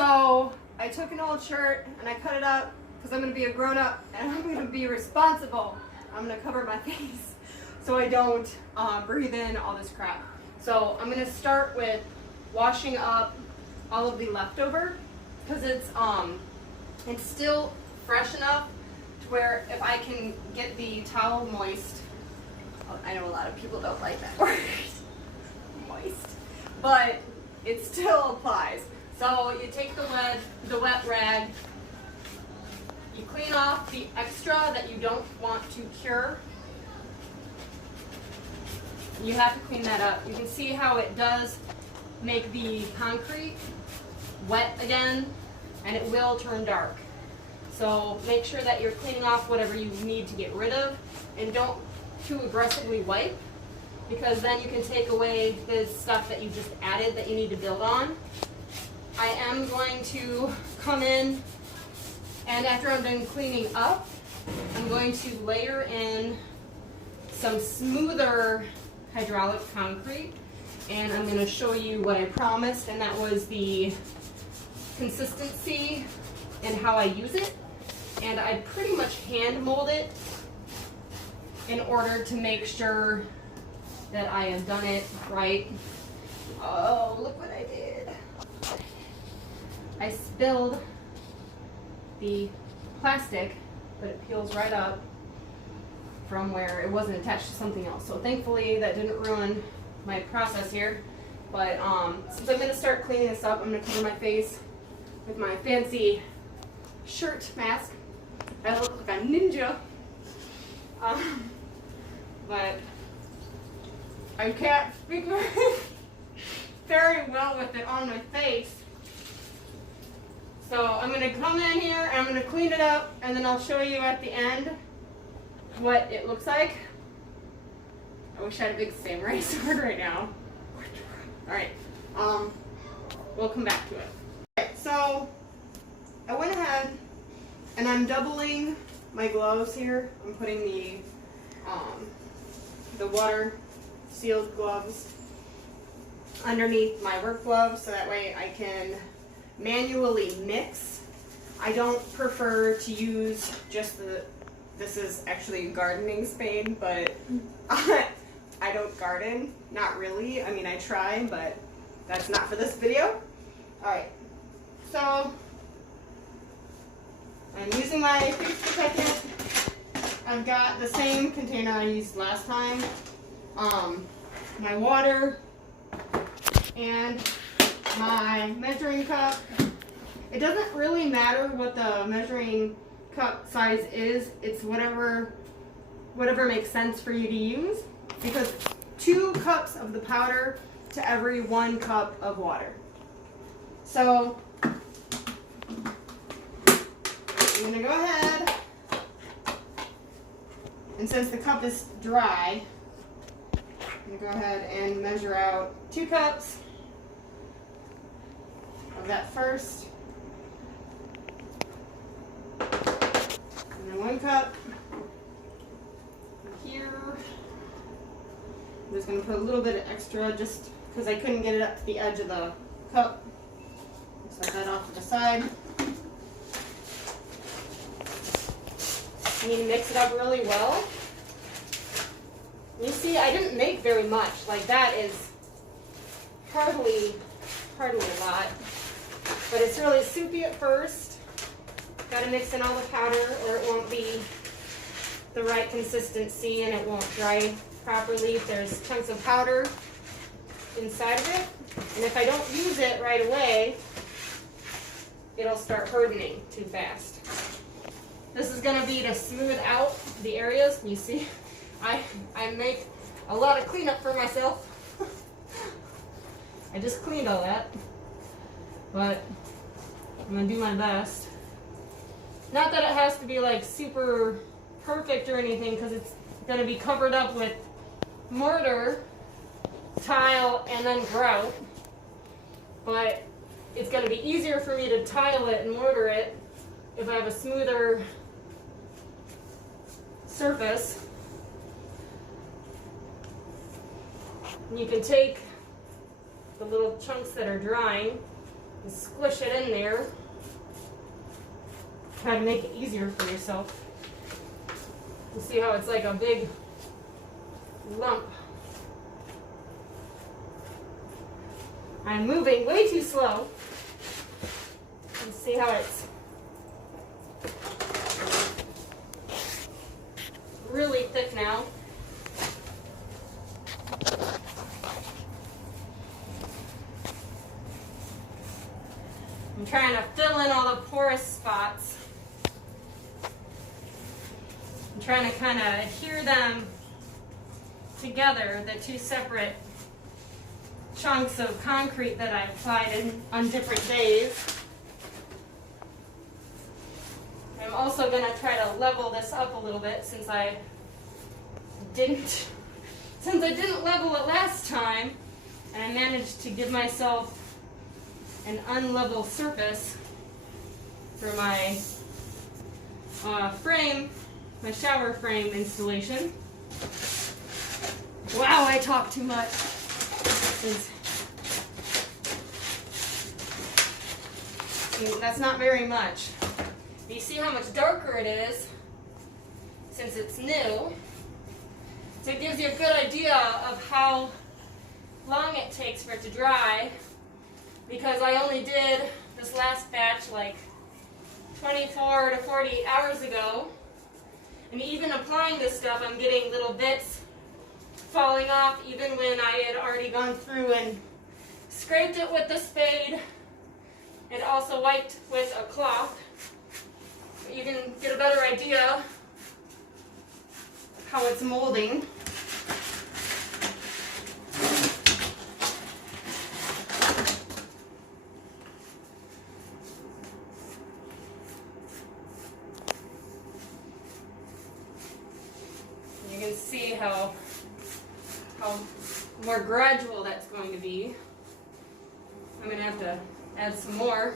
So I took an old shirt and I cut it up because I'm going to be a grown-up and I'm going to be responsible. I'm going to cover my face so I don't breathe in all this crap. So I'm going to start with washing up all of the leftover because it's still fresh enough to where if I can get the towel moist. I know a lot of people don't like that word, moist, but it still applies. So you take the wet rag, you clean off the extra that you don't want to cure. You have to clean that up. You can see how it does make the concrete wet again, and it will turn dark. So make sure that you're cleaning off whatever you need to get rid of, and don't too aggressively wipe, because then you can take away the stuff that you just added that you need to build on. I am going to come in, and after I'm done cleaning up, I'm going to layer in some smoother hydraulic concrete, and I'm going to show you what I promised, and that was the consistency and how I use it. And I pretty much hand mold it in order to make sure that I have done it right. Oh, look what I did. I spilled the plastic, but it peels right up from where it wasn't attached to something else. So thankfully that didn't ruin my process here. But since I'm gonna start cleaning this up, I'm gonna cover my face with my fancy shirt mask. I look like a ninja. But I can't speak very well with it on my face. So I'm going to come in here and I'm going to clean it up, and then I'll show you at the end what it looks like. I wish I had a big samurai sword right now. Alright, we'll come back to it. Alright, so I went ahead and I'm doubling my gloves here. I'm putting the water sealed gloves underneath my work gloves so that way I can manually mix. I don't prefer to use just this is actually a gardening spade, but I don't garden, not really. I mean, I try, but that's not for this video. Alright, so I'm using my face protectant. I've got the same container I used last time, my water, and my measuring cup. It doesn't really matter what the measuring cup size is. It's whatever makes sense for you to use, because 2 cups of the powder to every 1 cup of water. So I'm going to go ahead, and since the cup is dry, I'm going to go ahead and measure out 2 cups of that first, and then 1 cup here. I'm just going to put a little bit of extra just because I couldn't get it up to the edge of the cup. Set that off to the side. You need to mix it up really well. You see, I didn't make very much. Like, that is hardly a lot. But it's really soupy at first. Got to mix in all the powder or it won't be the right consistency and it won't dry properly if there's chunks of powder inside of it. And if I don't use it right away, it'll start hardening too fast. This is going to be to smooth out the areas. You see, I make a lot of cleanup for myself. I just cleaned all that, but I'm going to do my best. Not that it has to be like super perfect or anything, because it's going to be covered up with mortar, tile, and then grout. But it's going to be easier for me to tile it and mortar it if I have a smoother surface. And you can take the little chunks that are drying and squish it in there. Try to make it easier for yourself. You see how it's like a big lump. I'm moving way too slow. You see how it's really thick now. I'm trying to fill in all the porous spots. I'm trying to kind of adhere them together, the two separate chunks of concrete that I applied on different days. I'm also going to try to level this up a little bit since I didn't level it last time, and I managed to give myself an unlevel surface for my frame, my shower frame installation. Wow, I talk too much. That's not very much. But you see how much darker it is since it's new. So it gives you a good idea of how long it takes for it to dry, because I only did this last batch like 24 to 48 hours ago. And even applying this stuff, I'm getting little bits falling off even when I had already gone through and scraped it with the spade and also wiped with a cloth. But you can get a better idea of how it's molding. You can see how more gradual that's going to be. I'm going to have to add some more.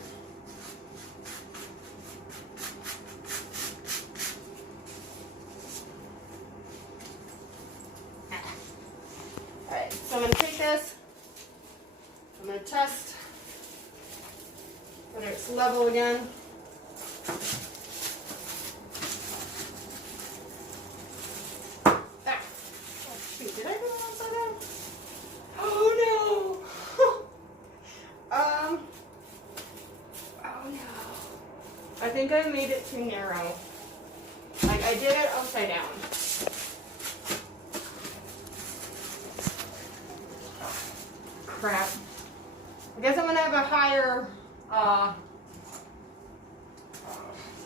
Alright, so I'm going to take this, I'm going to test whether it's level again. I think I made it too narrow. Like, I did it upside down. Crap. I guess I'm gonna have a higher,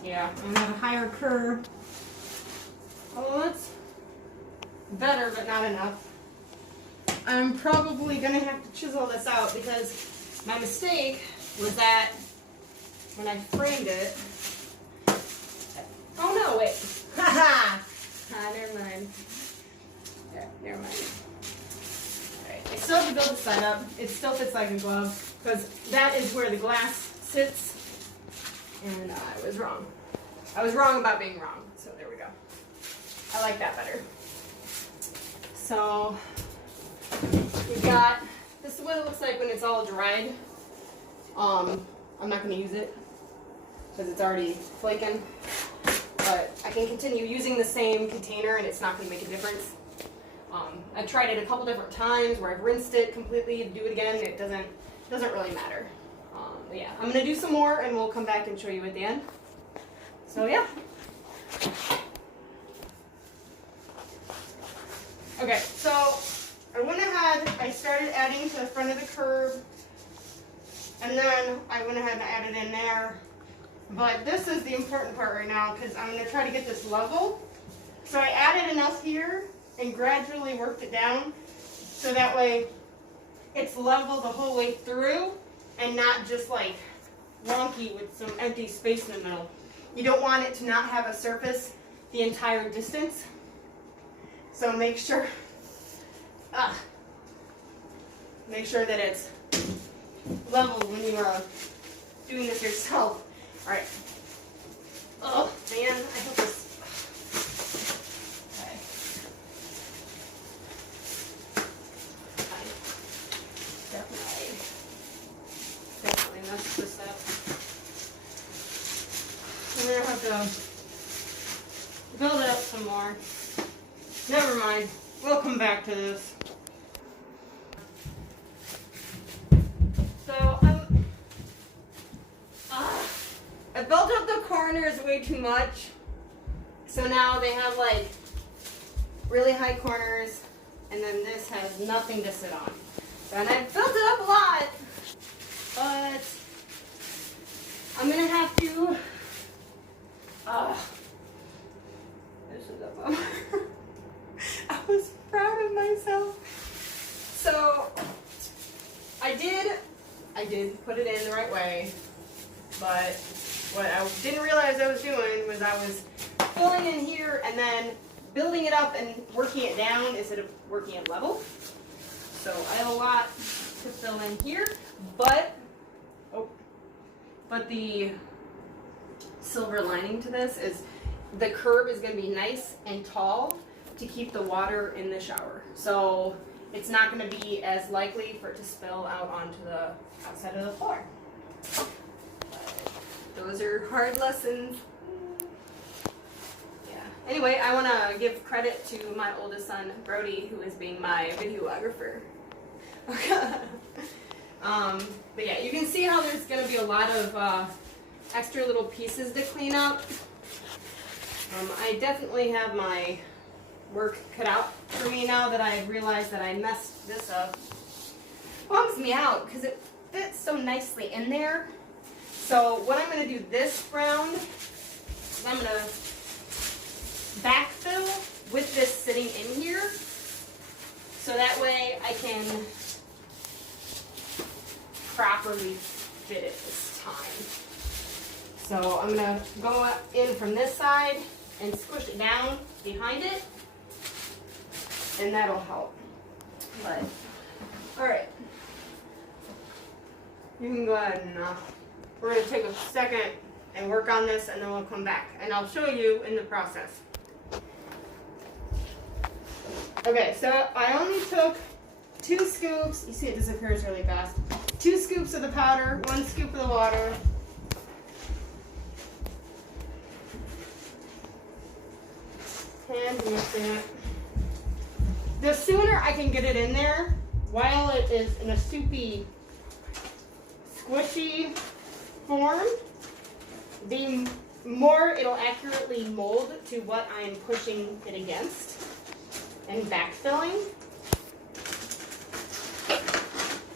yeah, I'm gonna have a higher curve. Oh, that's better, but not enough. I'm probably gonna have to chisel this out because my mistake was that when I framed it. Oh no, wait. Haha! Never mind. Yeah, never mind. Alright, I still have to build the side up. It still fits like a glove because that is where the glass sits. And I was wrong. I was wrong about being wrong. So there we go. I like that better. So we got, this is what it looks like when it's all dried. I'm not going to use it because it's already flaking, but I can continue using the same container and it's not going to make a difference. I've tried it a couple different times where I've rinsed it completely to do it again. It doesn't really matter. But yeah, I'm going to do some more and we'll come back and show you at the end. So yeah. Okay, so I went ahead, I started adding to the front of the curb, and then I went ahead and added in there. But this is the important part right now because I'm going to try to get this level. So I added enough here and gradually worked it down so that way it's level the whole way through and not just like wonky with some empty space in the middle. You don't want it to not have a surface the entire distance. So make sure that it's level when you are doing this yourself. All right. Oh man, I hope this. Okay. Definitely messed to build it up some more. Never mind. We'll come back to this. So I built up the corners way too much. So now they have like really high corners, and then this has nothing to sit on. And I built it up a lot, but I'm gonna have to. This is a bummer. I was proud of myself. So I did put it in the right way, but what I didn't realize I was doing was I was filling in here and then building it up and working it down instead of working it level. So I have a lot to fill in here, but the silver lining to this is the curb is going to be nice and tall to keep the water in the shower. So it's not going to be as likely for it to spill out onto the outside of the floor. But those are hard lessons. Yeah. Anyway, I want to give credit to my oldest son, Brody, who is being my videographer. But yeah, you can see how there's going to be a lot of extra little pieces to clean up. I definitely have my work cut out for me now that I've realized that I messed this up. Bums me out because it fits so nicely in there. So what I'm going to do this round is I'm going to backfill with this sitting in here, so that way I can properly fit it this time. So I'm going to go in from this side and squish it down behind it, and that'll help. But, alright. You can go ahead and we're going to take a second and work on this, and then we'll come back. And I'll show you in the process. Okay, so I only took 2 scoops. You see it disappears really fast. 2 scoops of the powder, 1 scoop of the water. And mixing it. The sooner I can get it in there, while it is in a soupy, squishy form, the more it'll accurately mold to what I am pushing it against and backfilling.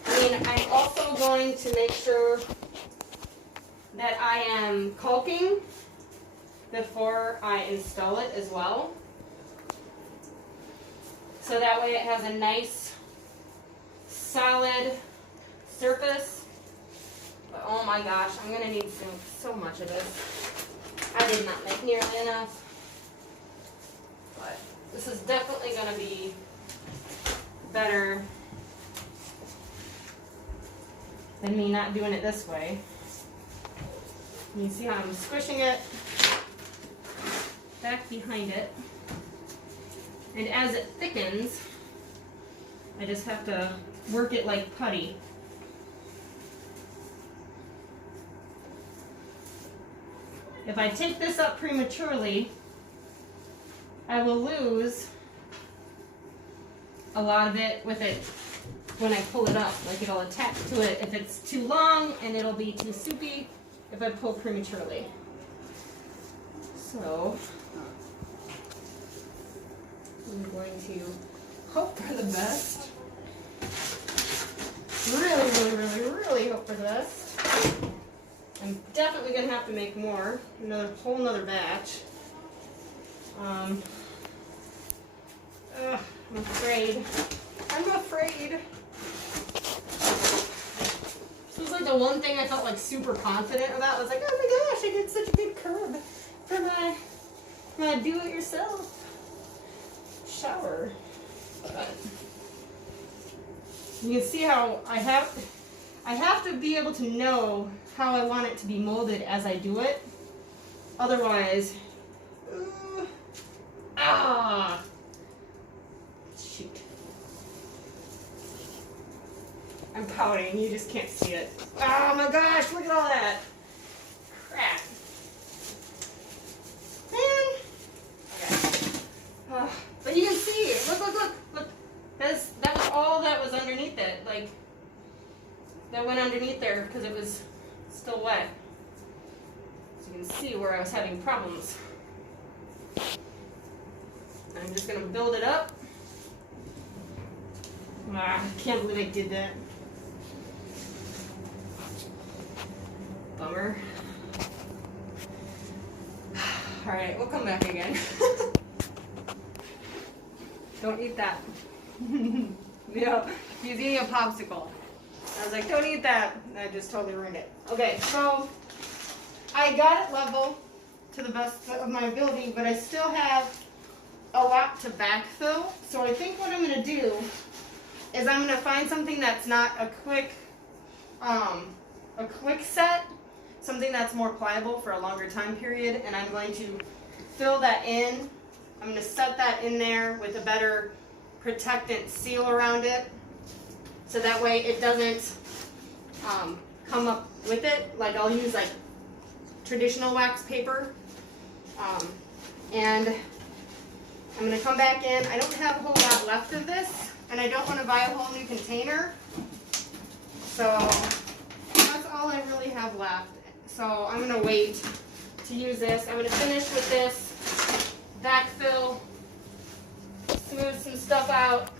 I mean, I'm also going to make sure that I am caulking before I install it as well. So that way it has a nice, solid surface. But oh my gosh, I'm going to need so much of this. I did not make nearly enough. But this is definitely going to be better than me not doing it this way. You see how I'm squishing it back behind it. And as it thickens, I just have to work it like putty. If I take this up prematurely, I will lose a lot of it with it when I pull it up. Like, it'll attach to it if it's too long, and it'll be too soupy if I pull prematurely. So I'm going to hope for the best. Really hope for the best. I'm definitely going to have to make more. Whole nother batch. I'm afraid. This was like the one thing I felt like super confident about. I was like, oh my gosh, I did such a good curb for my do-it-yourself shower. But you can see how I have to be able to know how I want it to be molded as I do it. Otherwise, shoot. I'm pouting, you just can't see it. Oh my gosh, look at all that crap. still wet. So you can see where I was having problems. I'm just gonna build it up. I can't believe I did that. Bummer. Alright, we'll come back again. Don't eat that. Yeah, he's eating a popsicle. I was like, don't eat that. And I just totally ruined it. Okay, so I got it level to the best of my ability, but I still have a lot to backfill. So I think what I'm going to do is I'm going to find something that's not a quick set, something that's more pliable for a longer time period, and I'm going to fill that in. I'm going to set that in there with a better protectant seal around it, so that way it doesn't come up with it. Like I'll use like traditional wax paper, and I'm going to come back in. I don't have a whole lot left of this, and I don't want to buy a whole new container, so that's all I really have left. So I'm going to wait to use this. I'm going to finish with this backfill, smooth some stuff out,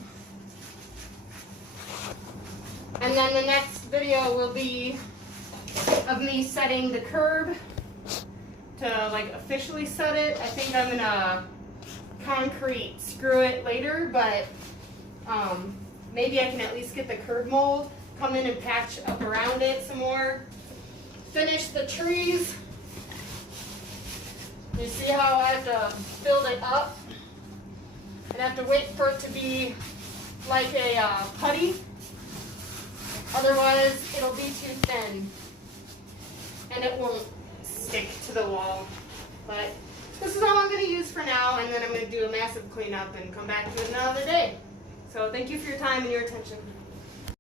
and then the next video will be of me setting the curb to like officially set it. I think I'm gonna concrete screw it later, but maybe I can at least get the curb mold, come in and patch up around it some more, finish the trees. You see how I have to build it up? I have to wait for it to be like a putty, otherwise it'll be too thin and it won't stick to the wall. But this is all I'm going to use for now, and then I'm going to do a massive cleanup and come back to it another day. So thank you for your time and your attention.